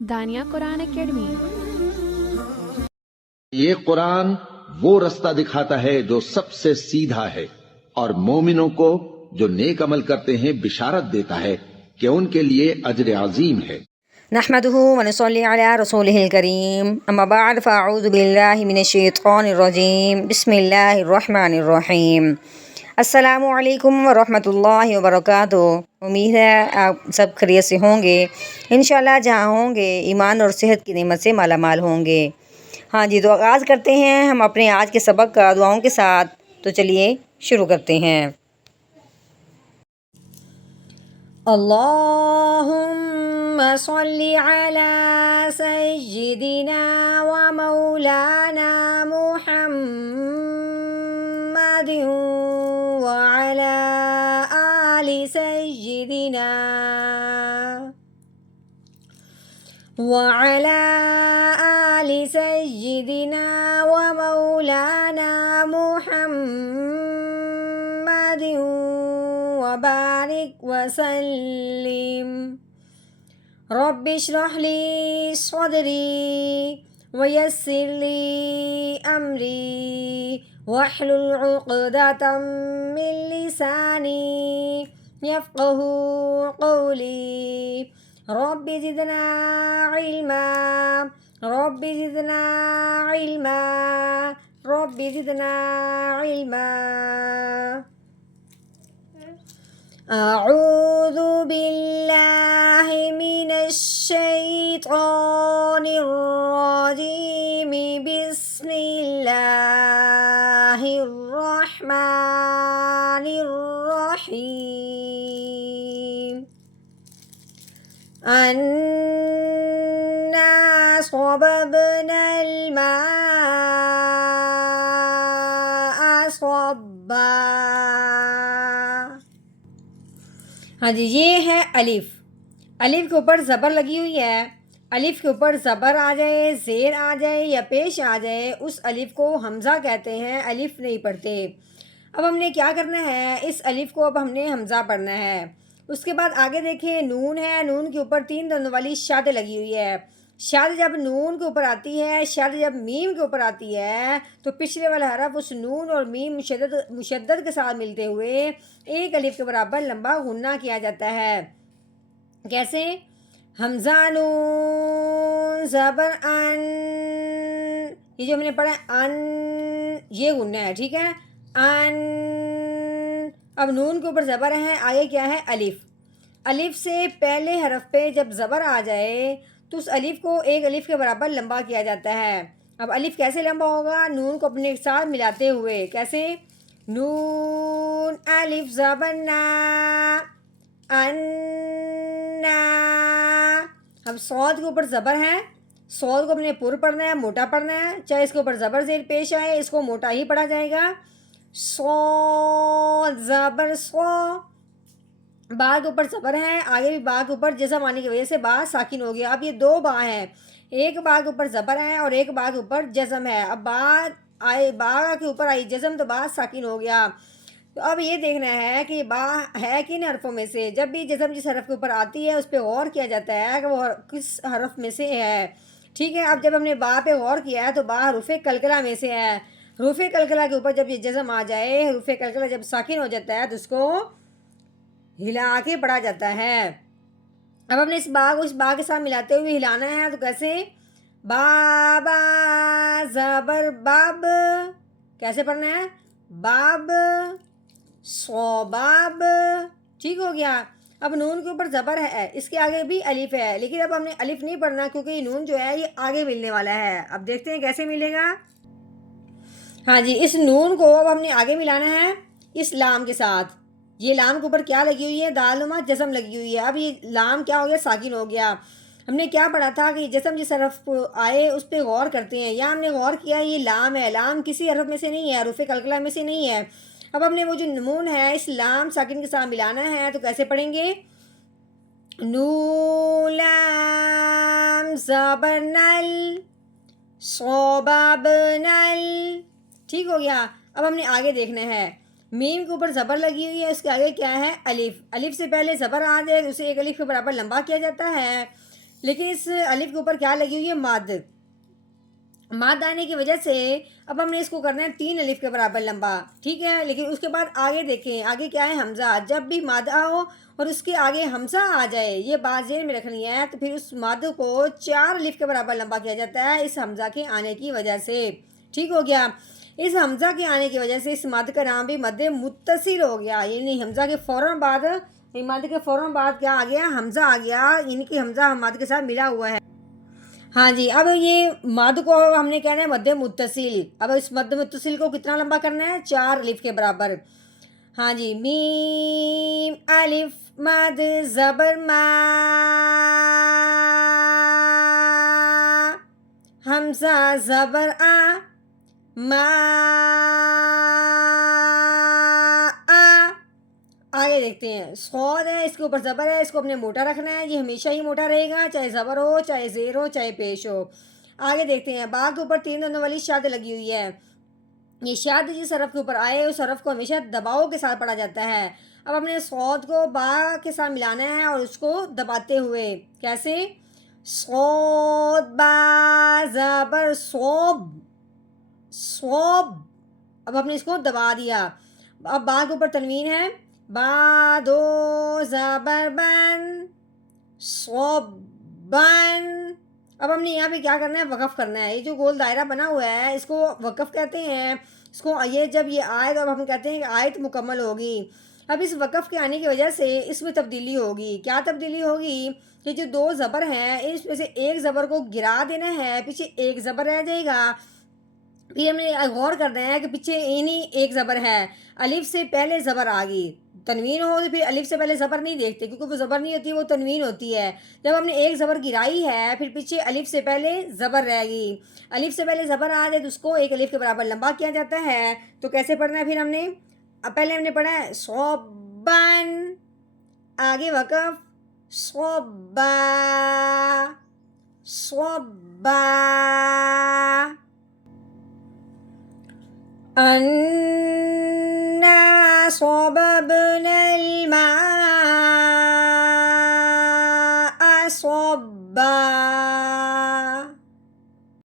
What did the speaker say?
دانیہ قرآن academy. یہ قرآن وہ رستہ دکھاتا ہے جو سب سے سیدھا ہے، اور مومنوں کو جو نیک عمل کرتے ہیں بشارت دیتا ہے کہ ان کے لیے اجر عظیم ہے۔ نحمده ونصلي على رسوله الكريم اما بعد فاعوذ بالله من الشیطان الرجیم بسم اللہ الرحمن الرحیم۔ السلام علیکم ورحمۃ اللہ وبرکاتہ۔ امید ہے آپ سب خیریت سے ہوں گے، انشاءاللہ جہاں ہوں گے ایمان اور صحت کی نعمت سے مالا مال ہوں گے۔ ہاں جی، تو آغاز کرتے ہیں ہم اپنے آج کے سبق کا دعاؤں کے ساتھ۔ تو چلیے شروع کرتے ہیں۔ اللہم صلی علی سیدنا و مولانا محمد وعلی آل سیدنا وعلى آل سيدنا ومولانا محمد وبارك وسلم۔ رب اشرح لي صدري ويسر لي أمري واحلل عقدة من لساني يفقه قولي۔ رب زدنا علما رب زدنا علما رب زدنا علما۔ اعوذ باللہ من الشیطان الرجیم بسم اللہ الرحمن الرحیم۔ أنا صببنا الماء صبا۔ ہاں جی، یہ ہے الف۔ الف کے اوپر زبر لگی ہوئی ہے۔ الف کے اوپر زبر آ جائے، زیر آ جائے یا پیش آ جائے، اس الف کو حمزہ کہتے ہیں، الف نہیں پڑھتے۔ اب ہم نے کیا کرنا ہے، اس الف کو اب ہم نے حمزہ پڑھنا ہے۔ اس کے بعد آگے دیکھیں نون ہے، نون کے اوپر 3 دندوں والی شد لگی ہوئی ہے۔ شد جب نون کے اوپر آتی ہے، شد جب میم کے اوپر آتی ہے، تو پچھلے والا حرف اس نون اور میم مشدد کے ساتھ ملتے ہوئے ایک الف کے برابر لمبا غنہ کیا جاتا ہے۔ کیسے؟ حمزہ نون زبر ان، یہ جو ہم نے پڑھا ان، یہ غنہ ہے، ٹھیک ہے، ان۔ اب نون کے اوپر زبر ہے، آگے کیا ہے؟ الف۔ الف سے پہلے حرف پہ جب زبر آ جائے تو اس الف کو ایک الف کے برابر لمبا کیا جاتا ہے۔ اب الف کیسے لمبا ہوگا؟ نون کو اپنے ساتھ ملاتے ہوئے۔ کیسے؟ نون الف زبر نا، انا۔ اب صاد کے اوپر زبر ہے، صاد کو اپنے پر پڑھنا ہے، موٹا پڑھنا ہے، چاہے اس کے اوپر زبر زیر پیش آئے اس کو موٹا ہی پڑھا جائے گا۔ صاد زبر صو۔ با کے اوپر زبر ہے، آگے بھی با کے اوپر جزم آنے کی وجہ سے با ساکن ہو گیا۔ اب یہ 2 با ہیں، ایک با کے اوپر زبر ہے اور ایک با کے اوپر جزم ہے۔ اب با کے اوپر آئی جزم تو با ساکن ہو گیا۔ تو اب یہ دیکھنا ہے کہ یہ با ہے کن حرفوں میں سے۔ جب بھی جزم جس حرف کے اوپر آتی ہے اس پہ غور کیا جاتا ہے کہ وہ کس حرف میں سے ہے، ٹھیک ہے۔ اب جب ہم نے با پہ غور کیا ہے تو با حروف کلکلہ میں سے ہے۔ حروف کلکلہ کے اوپر جب یہ جزم آ جائے، حروف کلکلہ جب ساکن ہو جاتا ہے تو اس کو ہلا کے پڑھا جاتا ہے۔ اب ہم نے اس با کو اس با کے ساتھ ملاتے ہوئے ہلانا ہے، تو کیسے؟ بابا زبر باب، کیسے پڑھنا ہے؟ باب صوباب، ٹھیک ہو گیا۔ اب نون کے اوپر زبر ہے، اس کے آگے بھی الف ہے، لیکن اب ہم نے الف نہیں پڑھنا کیونکہ یہ نون جو ہے یہ آگے ملنے والا ہے۔ اب دیکھتے ہیں کیسے ملے گا۔ ہاں جی، اس نون کو اب ہم نے آگے ملانا ہے اس لام کے ساتھ۔ یہ لام کے اوپر کیا لگی ہوئی ہے؟ دالما جزم لگی ہوئی ہے۔ اب یہ لام کیا ہو گیا؟ ساکن ہو گیا۔ ہم نے کیا پڑھا تھا کہ جسم جس حرف آئے اس پہ غور کرتے ہیں، یا ہم نے غور کیا یہ لام ہے، لام کسی حرف میں سے نہیں ہے، حروف کلکلہ میں سے نہیں ہے۔ اب ہم نے وہ جو نون ہے اس لام ساکن کے ساتھ ملانا ہے، تو کیسے پڑھیں گے؟ نون لام زبر نل صوباب نل، ٹھیک ہو گیا۔ اب ہم نے آگے دیکھنا ہے، میم کے اوپر زبر لگی ہوئی ہے، اس کے آگے کیا ہے؟ الف. الف سے پہلے زبر آ جائے تو اسے ایک الف کے برابر لمبا کیا جاتا ہے، لیکن اس الف کے اوپر کیا لگی ہوئی ہے؟ مد. مد آنے کی وجہ سے اب ہم نے اس کو کرنا ہے 3 الف کے برابر لمبا، ٹھیک ہے. لیکن اس کے بعد آگے دیکھیں، آگے کیا ہے؟ حمزہ. جب بھی مد آؤ اور اس کے آگے حمزہ آ جائے، یہ بات ذہن میں رکھنی ہے، تو پھر اس مد کو 4 الف کے برابر لمبا کیا جاتا ہے اس حمزہ کے آنے کی وجہ سے. ٹھیک ہو گیا. اس حمزہ کے آنے کی وجہ سے اس مد کا نام بھی مد متصل ہو گیا، یعنی حمزہ کے فوراً بعد، مد کے فوراً بعد کیا آ گیا؟ حمزہ آ گیا، یعنی کہ حمزہ مد کے ساتھ ملا ہوا ہے. ہاں جی. اب یہ مد کو ہم نے کہنا ہے مد متصل. اب اس مد متصل کو کتنا لمبا کرنا ہے؟ 4 الف کے برابر. ہاں جی. میم الف مد زبر ما، حمزہ زبر آ، ما آ. آگے دیکھتے ہیں. صاد ہے، اس کے اوپر زبر ہے، اس کو اپنے موٹا رکھنا ہے، یہ ہمیشہ ہی موٹا رہے گا، چاہے زبر ہو، چاہے زیر ہو، چاہے پیش ہو. آگے دیکھتے ہیں. با کے اوپر 3 دانتوں والی شاد لگی ہوئی ہے. یہ شاد جس حرف کے اوپر آئے اس حرف کو ہمیشہ دباؤ کے ساتھ پڑھا جاتا ہے. اب ہم نے صاد کو با کے ساتھ ملانا ہے اور اس کو دباتے ہوئے. کیسے؟ صاد با زبر صوب، صوب. اب ہم نے اس کو دبا دیا. اب با کے اوپر تنوین ہے، با دو زبر بن، صوبن. اب ہم نے یہاں پہ کیا کرنا ہے؟ وقف کرنا ہے. یہ جو گول دائرہ بنا ہوا ہے اس کو وقف کہتے ہیں. اس کو یہ جب یہ آئے تو اب ہم کہتے ہیں کہ آیت مکمل ہوگی. اب اس وقف کے آنے کی وجہ سے اس میں تبدیلی ہوگی. کیا تبدیلی ہوگی؟ کہ جو 2 زبر ہیں اس میں سے ایک زبر کو گرا دینا ہے، پیچھے ایک زبر رہ جائے گا. پھر ہم نے غور کرنا ہے کہ پیچھے ایک زبر ہے، الف سے پہلے زبر آ گئی. تنوین ہو تو پھر الف سے پہلے زبر نہیں دیکھتے، کیونکہ وہ زبر نہیں ہوتی، وہ تنوین ہوتی ہے. جب ہم نے ایک زبر گرائی ہے پھر پیچھے الف سے پہلے زبر رہ گئی. الف سے پہلے زبر آ جائے تو اس کو ایک الف کے برابر لمبا کیا جاتا ہے. تو کیسے پڑھنا ہے؟ پھر ہم نے پہلے ہم نے پڑھا ہے صوبن، آگے وقف، صوبا صوبا. انا صببنا